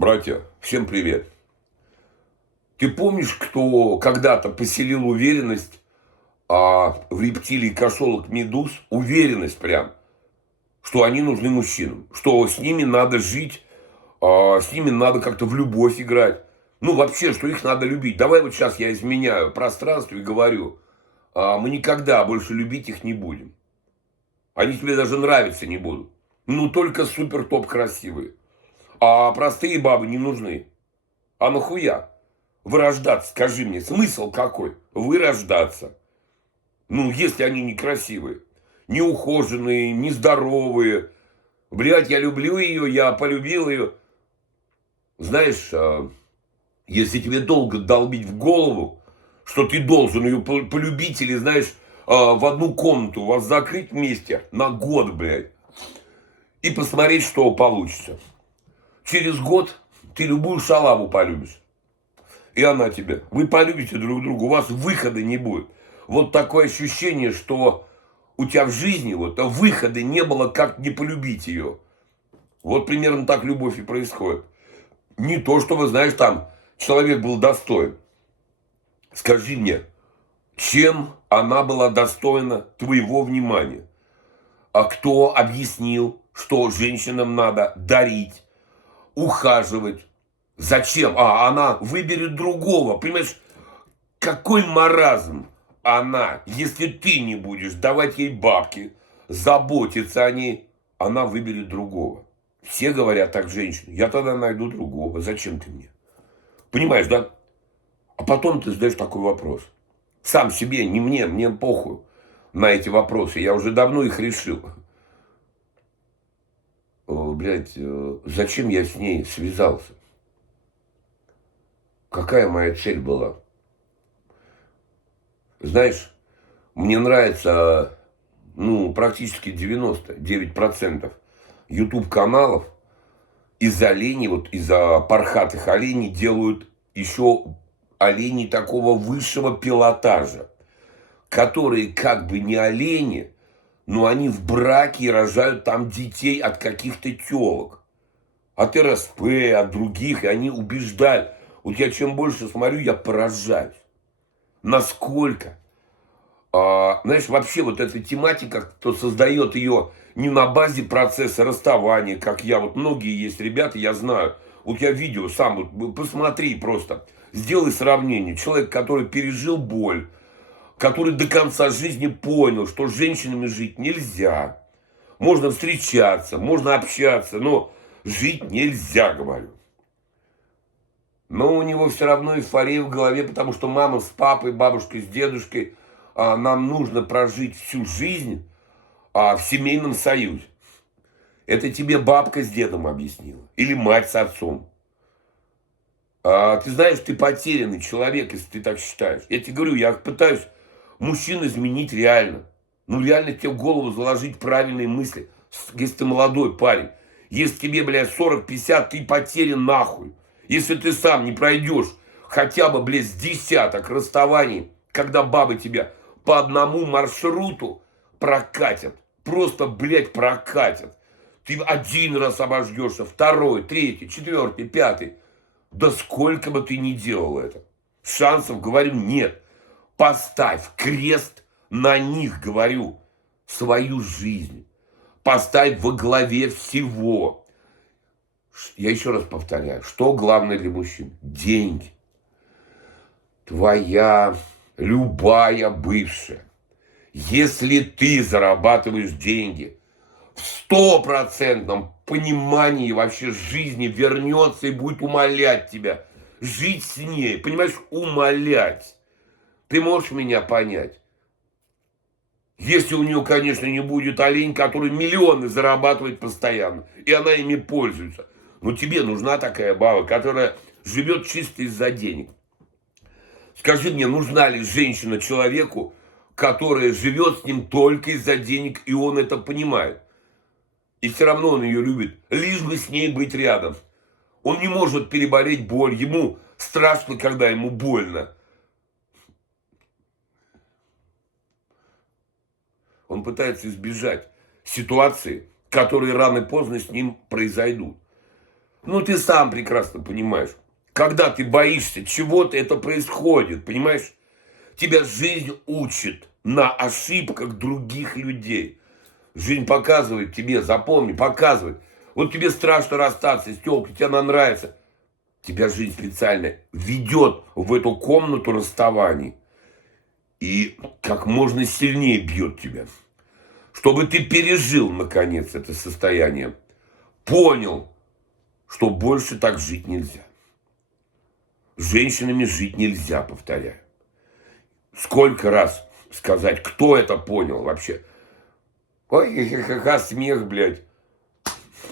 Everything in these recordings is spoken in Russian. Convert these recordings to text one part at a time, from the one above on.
Братья, всем привет. Ты помнишь, кто когда-то поселил уверенность в рептилий кошелок медуз? Уверенность прям, что они нужны мужчинам, что с ними надо жить, с ними надо как-то в любовь играть. Ну, вообще, что их надо любить. Давай вот сейчас я изменяю пространство и говорю, мы никогда больше любить их не будем. Они тебе даже нравиться не будут. Ну, только супер-топ красивые. А простые бабы не нужны. А нахуя? Вырождаться, скажи мне, смысл какой? Вырождаться. Ну, если они некрасивые, неухоженные, нездоровые. Блядь, я люблю ее, я полюбил ее. Знаешь, если тебе долго долбить в голову, что ты должен ее полюбить или, знаешь, в одну комнату вас закрыть вместе на год, блядь, и посмотреть, что получится. Через год ты любую шалаву полюбишь. И она тебя. Вы полюбите друг друга, у вас выхода не будет. Вот такое ощущение, что у тебя в жизни вот выхода не было, как не полюбить ее. Вот примерно так любовь и происходит. Не то, что, вы знаешь, там человек был достоин. Скажи мне, чем она была достойна твоего внимания? А кто объяснил, что женщинам надо дарить, ухаживать? Зачем? Она выберет другого. Понимаешь, какой маразм она, если ты не будешь давать ей бабки, заботиться о ней, она выберет другого. Все говорят так женщины. Я тогда найду другого. Зачем ты мне? Понимаешь, да? А потом ты задаешь такой вопрос. Сам себе, не мне, мне похуй на эти вопросы. Я уже давно их решил. Блядь, зачем я с ней связался? Какая моя цель была? Знаешь, мне нравится, ну, практически 99% YouTube-каналов из оленей, вот из-за пархатых оленей делают еще оленей такого высшего пилотажа, которые как бы не олени, но они в браке и рожают там детей от каких-то телок, от РСП, от других, и они убеждают. Вот я чем больше смотрю, я поражаюсь. Насколько знаешь, вообще вот эта тематика, кто создает ее не на базе процесса расставания, как я, вот многие есть ребята, я знаю, вот я видео сам, вот посмотри просто, сделай сравнение. Человек, который пережил боль, который до конца жизни понял, что с женщинами жить нельзя, можно встречаться, можно общаться, но жить нельзя, говорю. Но у него все равно эйфория в голове, потому что мама с папой, бабушкой с дедушкой, нам нужно прожить всю жизнь в семейном союзе. Это тебе бабка с дедом объяснила. Или мать с отцом. Ты знаешь, ты потерянный человек, если ты так считаешь. Я тебе говорю, я пытаюсь мужчин изменить реально. Ну, реально тебе в голову заложить правильные мысли. Если ты молодой парень. Если тебе, блядь, 40-50, ты потерян нахуй. Если ты сам не пройдешь хотя бы, блядь, с десяток расставаний, когда бабы тебя по одному маршруту прокатят. Просто, блядь, прокатят. Ты один раз обождешься, второй, третий, четвертый, пятый. Да сколько бы ты ни делал это. Шансов, говорю, нет. Поставь крест на них, говорю, свою жизнь. Поставь во главе всего. Я еще раз повторяю, что главное для мужчин? Деньги. Твоя любая бывшая. Если ты зарабатываешь деньги, в 100% понимании вообще жизни вернется и будет умолять тебя жить с ней. Понимаешь, умолять. Ты можешь меня понять? Если у нее, конечно, не будет олень, который миллионы зарабатывает постоянно, и она ими пользуется. Но тебе нужна такая баба, которая живет чисто из-за денег. Скажи мне, нужна ли женщина человеку, которая живет с ним только из-за денег, и он это понимает? И все равно он ее любит, лишь бы с ней быть рядом. Он не может переболеть боль, ему страшно, когда ему больно. Он пытается избежать ситуации, которые рано или поздно с ним произойдут. Ну, ты сам прекрасно понимаешь. Когда ты боишься чего-то, это происходит, понимаешь? Тебя жизнь учит на ошибках других людей. Жизнь показывает тебе, запомни, показывает. Вот тебе страшно расстаться с тёлкой, тебе она нравится. Тебя жизнь специально ведет в эту комнату расставаний. И как можно сильнее бьет тебя. Чтобы ты пережил, наконец, это состояние. Понял, что больше так жить нельзя. С женщинами жить нельзя, повторяю. Сколько раз сказать, кто это понял вообще? Ой, ха-ха-ха, смех, блядь.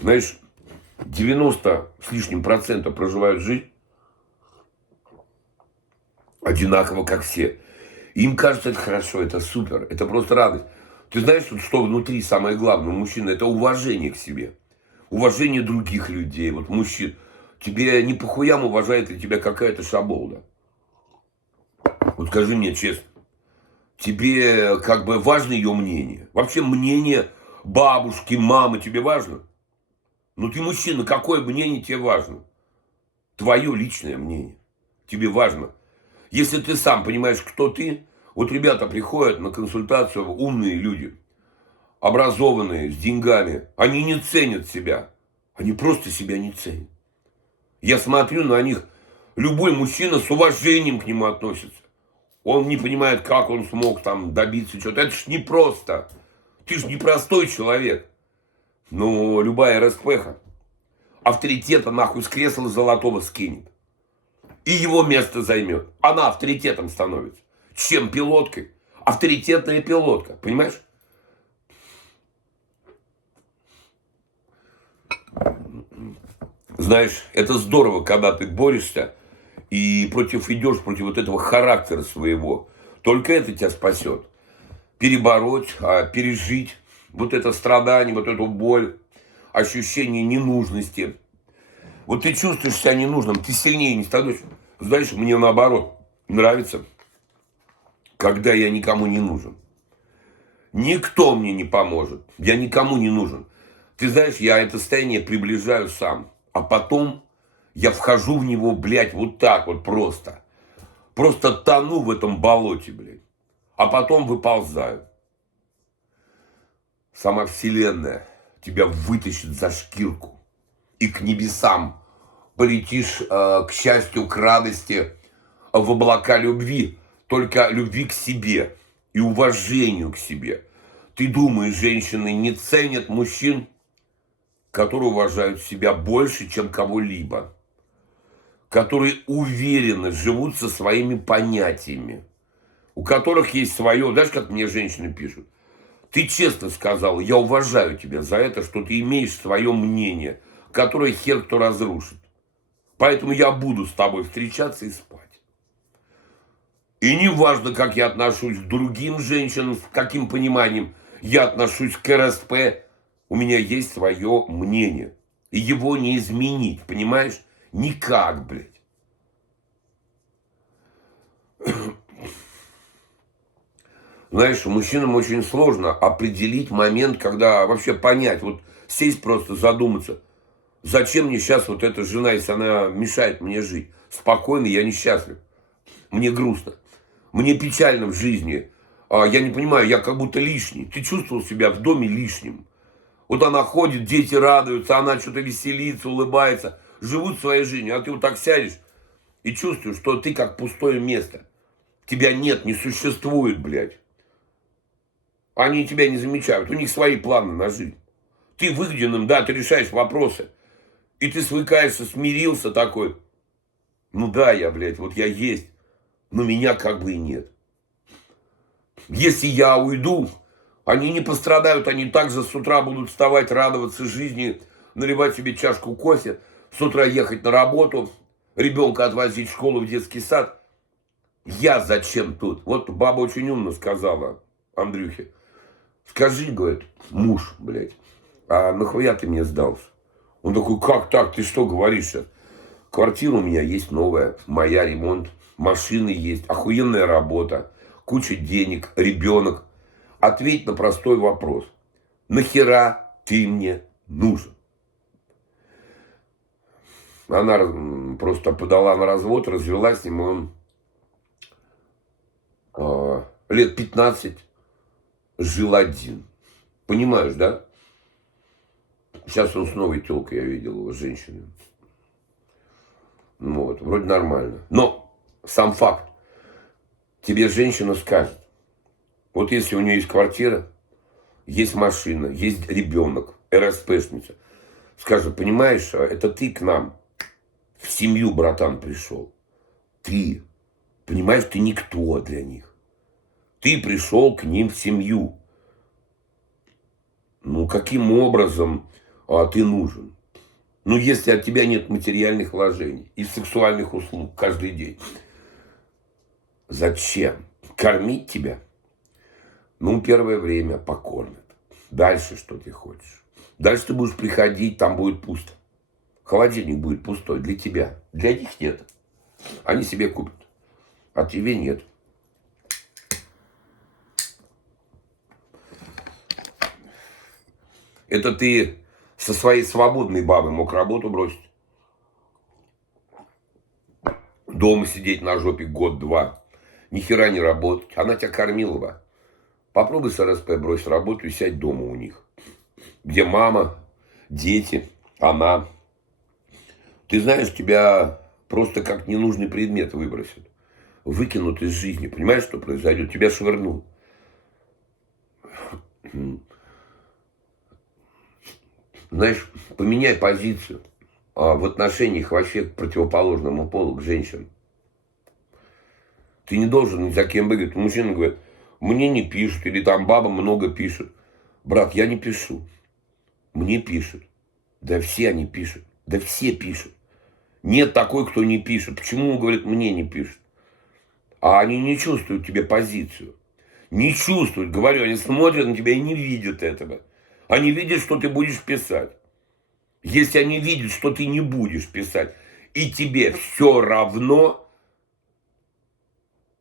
Знаешь, 90 с лишним процентов проживают жизнь одинаково, как все. Им кажется, это хорошо, это супер, это просто радость. Ты знаешь, что внутри самое главное у мужчины? Это уважение к себе. Уважение других людей. Вот мужчин. Тебе не похуям, уважает ли тебя какая-то шаболда. Вот скажи мне честно. Тебе как бы важно ее мнение? Вообще мнение бабушки, мамы тебе важно? Ну ты мужчина, какое мнение тебе важно? Твое личное мнение. Тебе важно. Если ты сам понимаешь, кто ты, вот ребята приходят на консультацию, умные люди, образованные, с деньгами, они не ценят себя. Они просто себя не ценят. Я смотрю на них, любой мужчина с уважением к нему относится. Он не понимает, как он смог там добиться чего-то. Это ж непросто. Ты ж непростой человек. Но любая РСПХа авторитета нахуй с кресла золотого скинет. И его место займет. Она авторитетом становится. Чем пилоткой? Авторитетная пилотка. Понимаешь? Знаешь, это здорово, когда ты борешься и идешь против вот этого характера своего. Только это тебя спасет. Перебороть, пережить вот это страдание, вот эту боль, ощущение ненужности. Вот ты чувствуешь себя ненужным, ты сильнее не становишься. Знаешь, мне наоборот нравится, когда я никому не нужен. Никто мне не поможет, я никому не нужен. Ты знаешь, я это состояние приближаю сам, а потом я вхожу в него, блядь, вот так вот просто. Просто тону в этом болоте, блядь. А потом выползаю. Сама Вселенная тебя вытащит за шкирку. И к небесам полетишь, к счастью, к радости, в облака любви. Только любви к себе и уважению к себе. Ты думаешь, женщины не ценят мужчин, которые уважают себя больше, чем кого-либо. Которые уверенно живут со своими понятиями. У которых есть свое, знаешь, как мне женщины пишут? Ты честно сказал, я уважаю тебя за это, что ты имеешь свое мнение, которое хер кто разрушит. Поэтому я буду с тобой встречаться и спать. И не важно, как я отношусь к другим женщинам, с каким пониманием я отношусь к РСП, у меня есть свое мнение. И его не изменить, понимаешь? Никак, блядь. Знаешь, мужчинам очень сложно определить момент, когда вообще понять, вот сесть просто задуматься, зачем мне сейчас вот эта жена, если она мешает мне жить. Спокойно, я несчастлив. Мне грустно. Мне печально в жизни. Я не понимаю, я как будто лишний. Ты чувствовал себя в доме лишним. Вот она ходит, дети радуются, она что-то веселится, улыбается, живут своей жизнью. А ты вот так сядешь и чувствуешь, что ты как пустое место. Тебя нет, не существует, блядь. Они тебя не замечают, у них свои планы на жизнь. Ты выгоден им, да, ты решаешь вопросы. И ты свыкаешься, смирился такой. Ну да, я, блядь, вот я есть, но меня как бы и нет. Если я уйду, они не пострадают, они также с утра будут вставать, радоваться жизни, наливать себе чашку кофе, с утра ехать на работу, ребенка отвозить в школу, в детский сад. Я зачем тут? Вот баба очень умно сказала Андрюхе. Скажи, говорит, муж, блядь, а нахуя ты мне сдался? Он такой, как так, ты что говоришь сейчас? Квартира у меня есть новая, моя, ремонт, машины есть, охуенная работа, куча денег, ребенок. Ответь на простой вопрос. Нахера ты мне нужен? Она просто подала на развод, развелась с ним, он лет 15 жил один. Понимаешь, да? Сейчас он с новой телкой, я видел его, женщиной. Ну вот, вроде нормально. Но сам факт. Тебе женщина скажет, вот если у нее есть квартира, есть машина, есть ребенок, РСПшница, скажет, понимаешь, это ты к нам в семью, братан, пришел. Ты, понимаешь, ты никто для них. Ты пришел к ним в семью. Ну, каким образом ты нужен? Ну, если от тебя нет материальных вложений и сексуальных услуг каждый день, зачем? Кормить тебя? Ну, первое время покормят. Дальше что ты хочешь? Дальше ты будешь приходить, там будет пусто. Холодильник будет пустой для тебя. Для них нет. Они себе купят. А тебе нет. Это ты со своей свободной бабой мог работу бросить. Дома сидеть на жопе год-два. Ни хера не работать. Она тебя кормила бы. Попробуй с РСП брось работу и сядь дома у них. Где мама, дети, она. Ты знаешь, тебя просто как ненужный предмет выбросят. Выкинут из жизни. Понимаешь, что произойдет? Тебя швырнут. Знаешь, поменяй позицию в отношениях вообще к противоположному полу, к женщинам. Ты не должен ни за кем бегать. Мужчина говорит, мне не пишут, или там баба много пишет. Брат, я не пишу. Мне пишут. Да все они пишут. Да все пишут. Нет такой, кто не пишет. Почему он говорит, мне не пишут? А они не чувствуют тебе позицию. Не чувствуют. Говорю, они смотрят на тебя и не видят этого. Они видят, что ты будешь писать. Если они видят, что ты не будешь писать, и тебе все равно,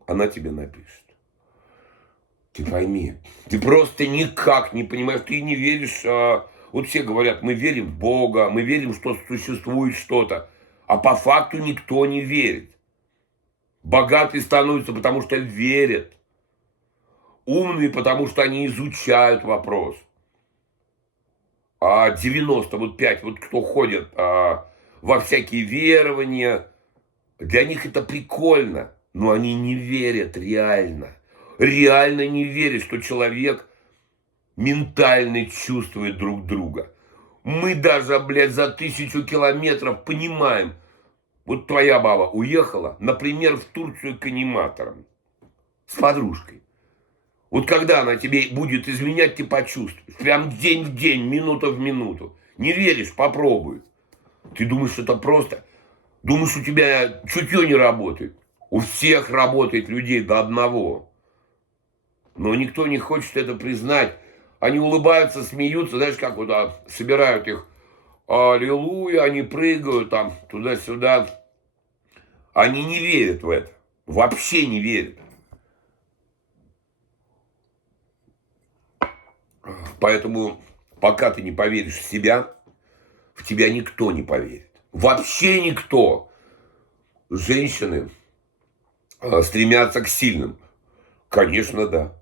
она тебе напишет. Ты пойми, ты просто никак не понимаешь, ты не веришь. Вот все говорят, мы верим в Бога, мы верим, что существует что-то. А по факту никто не верит. Богатые становятся, потому что верят. Умные, потому что они изучают вопрос. А 95, вот кто ходит во всякие верования, для них это прикольно, но они не верят реально. Реально не верят, что человек ментально чувствует друг друга. Мы даже, блядь, за 1000 километров понимаем. Вот твоя баба уехала, например, в Турцию к аниматорам с подружкой. Вот когда она тебе будет изменять, ты почувствуешь. Прям день в день, минута в минуту. Не веришь? Попробуй. Ты думаешь, это просто? Думаешь, у тебя чутье не работает? У всех работает людей до одного. Но никто не хочет это признать. Они улыбаются, смеются, знаешь, как вот собирают их. Аллилуйя, они прыгают там туда-сюда. Они не верят в это. Вообще не верят. Поэтому, пока ты не поверишь в себя, в тебя никто не поверит. Вообще никто. Женщины стремятся к сильным. Конечно, да.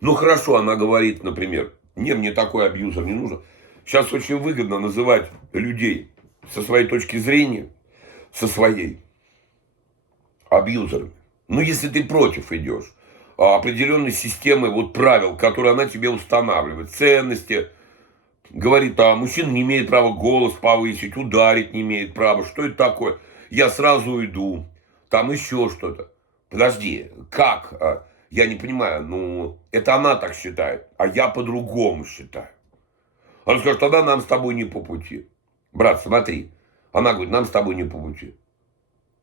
Ну, хорошо, она говорит, например, мне такой абьюзер не нужен. Сейчас очень выгодно называть людей со своей точки зрения, со своей абьюзерами. Ну, если ты против идешь определенной системы вот правил, которые она тебе устанавливает, ценности, говорит, мужчина не имеет права голос повысить, ударить не имеет права, что это такое? Я сразу уйду, там еще что-то. Подожди, как? Я не понимаю, ну, это она так считает, а я по-другому считаю. Она скажет, тогда нам с тобой не по пути. Брат, смотри, она говорит, нам с тобой не по пути.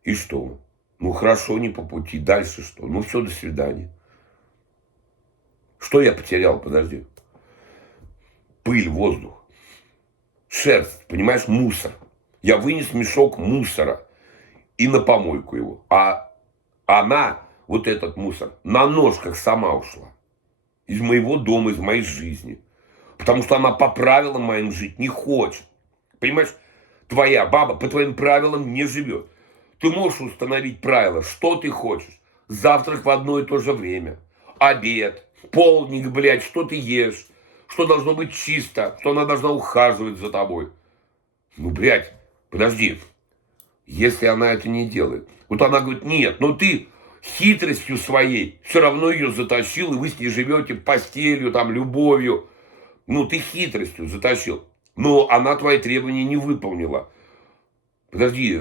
И что? Ну, хорошо, не по пути, дальше что? Ну, все, до свидания. Что я потерял, подожди? Пыль, воздух, шерсть, понимаешь, мусор. Я вынес мешок мусора и на помойку его. А она, вот этот мусор, на ножках сама ушла. Из моего дома, из моей жизни. Потому что она по правилам моим жить не хочет. Понимаешь, Твоя баба по твоим правилам не живет. Ты можешь установить правила, что ты хочешь. Завтрак в одно и то же время. Обед, полдник, блядь, что ты ешь. Что должно быть чисто, что она должна ухаживать за тобой. Ну, блядь, подожди. Если она это не делает. Вот она говорит, нет, но ты хитростью своей все равно ее затащил, и вы с ней живете постелью, там, любовью. Ну, ты хитростью затащил. Но она твои требования не выполнила. Подожди,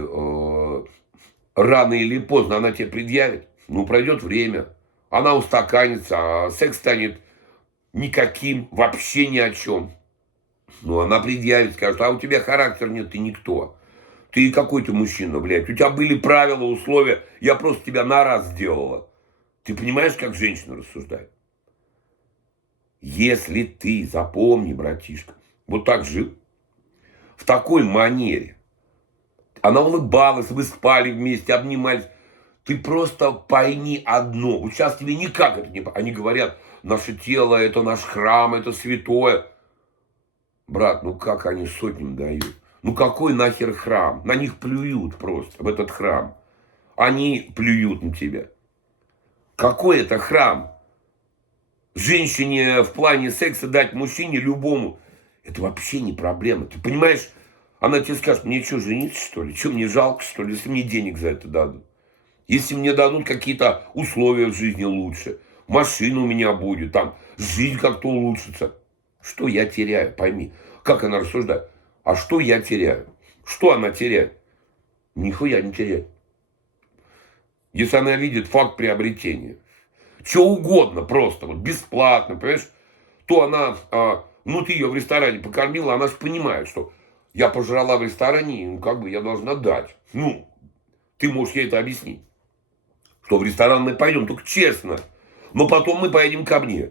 рано или поздно она тебе предъявит. Ну, пройдет время. Она устаканится, а секс станет никаким, вообще ни о чем. Ну, она предъявит, скажет, а у тебя характер нет, ты никто. Ты какой-то мужчина, блядь. У тебя были правила, условия, я просто тебя на раз сделала. Ты понимаешь, как женщина рассуждает? Если ты, запомни, братишка, вот так жил, в такой манере, она улыбалась, вы спали вместе, обнимались, ты просто пойми одно. Вот сейчас тебе никак это не... Они говорят, наше тело, это наш храм, это святое. Брат, ну как они сотням дают? Ну какой нахер храм? На них плюют просто, в этот храм. Они плюют на тебя. Какой это храм? Женщине в плане секса дать мужчине любому, это вообще не проблема. Ты понимаешь, она тебе скажет, мне что, жениться, что ли? Что, мне жалко, что ли, если мне денег за это дадут? Если мне дадут какие-то условия в жизни лучше, машина у меня будет, там, жизнь как-то улучшится. Что я теряю, пойми. Как она рассуждает? А что я теряю? Что она теряет? Нихуя не теряет. Если она видит факт приобретения. Что угодно просто, вот бесплатно, понимаешь? То она, ну ты ее в ресторане покормила, она же понимает, что я пожрала в ресторане, ну как бы я должна дать. Ну, ты можешь ей это объяснить. Что в ресторан мы пойдем, только честно. Но потом мы поедем ко мне.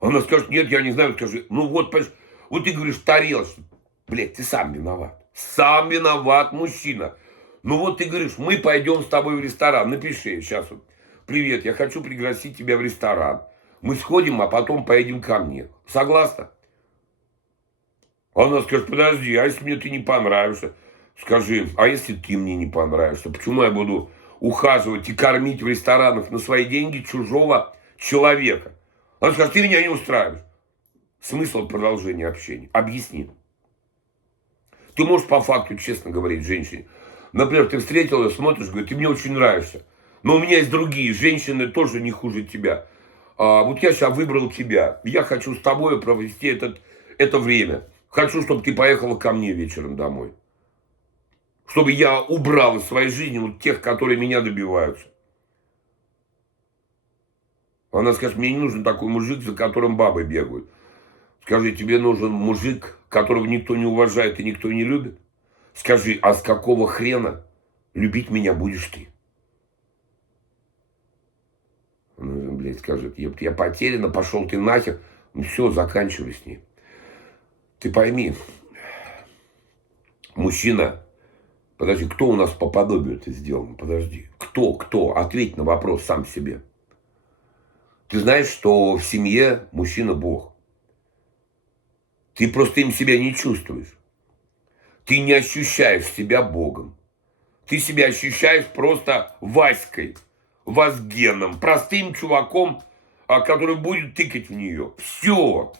Она скажет, нет, я не знаю, скажи. Ну вот, понимаешь, вот ты говоришь, тарелочник. Блядь, ты сам виноват. Сам виноват, мужчина. Ну вот ты говоришь, мы пойдем с тобой в ресторан. Напиши сейчас вот. Привет, я хочу пригласить тебя в ресторан. Мы сходим, а потом поедем ко мне. Согласна? Она скажет, подожди, а если мне ты не понравишься? Скажи, а если ты мне не понравишься? Почему я буду ухаживать и кормить в ресторанах на свои деньги чужого человека? Она скажет, ты меня не устраиваешь. Смысл продолжения общения. Объясни. Ты можешь по факту честно говорить женщине. Например, ты встретил ее, смотришь, говорит, ты мне очень нравишься. Но у меня есть другие женщины, тоже не хуже тебя. Вот я сейчас выбрал тебя. Я хочу с тобой провести это время. Хочу, чтобы ты поехала ко мне вечером домой. Чтобы я убрал из своей жизни вот тех, которые меня добиваются. Она скажет, мне не нужен такой мужик, за которым бабы бегают. Скажи, тебе нужен мужик, которого никто не уважает и никто не любит? Скажи, а с какого хрена любить меня будешь ты? Она, блядь, скажет, я потеряна, пошел ты нахер. Ну все, заканчивай с ней. Ты пойми, мужчина, подожди, кто у нас по подобию это сделан? Подожди, кто? Ответь на вопрос сам себе. Ты знаешь, что в семье мужчина Бог. Ты просто им себя не чувствуешь. Ты не ощущаешь себя Богом. Ты себя ощущаешь просто Васькой, Вазгеном, простым чуваком, который будет тыкать в нее. Все.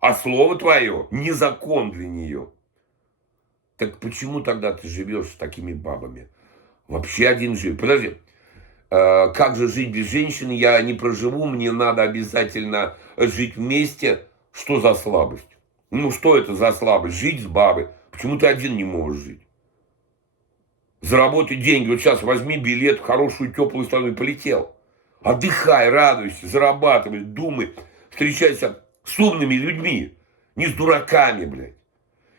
А слово твое не закон для нее. Так почему тогда ты живешь с такими бабами? Вообще один жив. Подожди. Как же жить без женщины? Я не проживу, мне надо обязательно жить вместе. Что за слабость? Ну, что это за слабость? Жить с бабой. Почему ты один не можешь жить? Заработай деньги. Вот сейчас возьми билет в хорошую теплую страну и полетел. Отдыхай, радуйся, зарабатывай, думай. Встречайся с умными людьми. Не с дураками, блядь.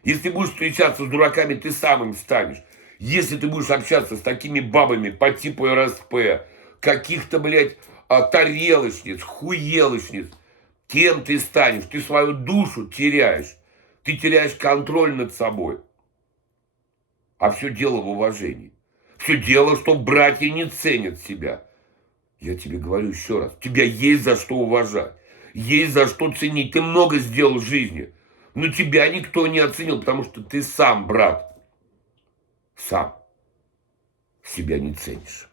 Если ты будешь встречаться с дураками, ты сам им станешь. Если ты будешь общаться с такими бабами по типу РСП, каких-то, блядь, тарелочниц, хуелочниц, кем ты станешь? Ты свою душу теряешь. Ты теряешь контроль над собой. А все дело в уважении. Все дело, что братья не ценят себя. Я тебе говорю еще раз. Тебя есть за что уважать. Есть за что ценить. Ты много сделал в жизни. Но тебя никто не оценил, потому что ты сам, брат, сам себя не ценишь.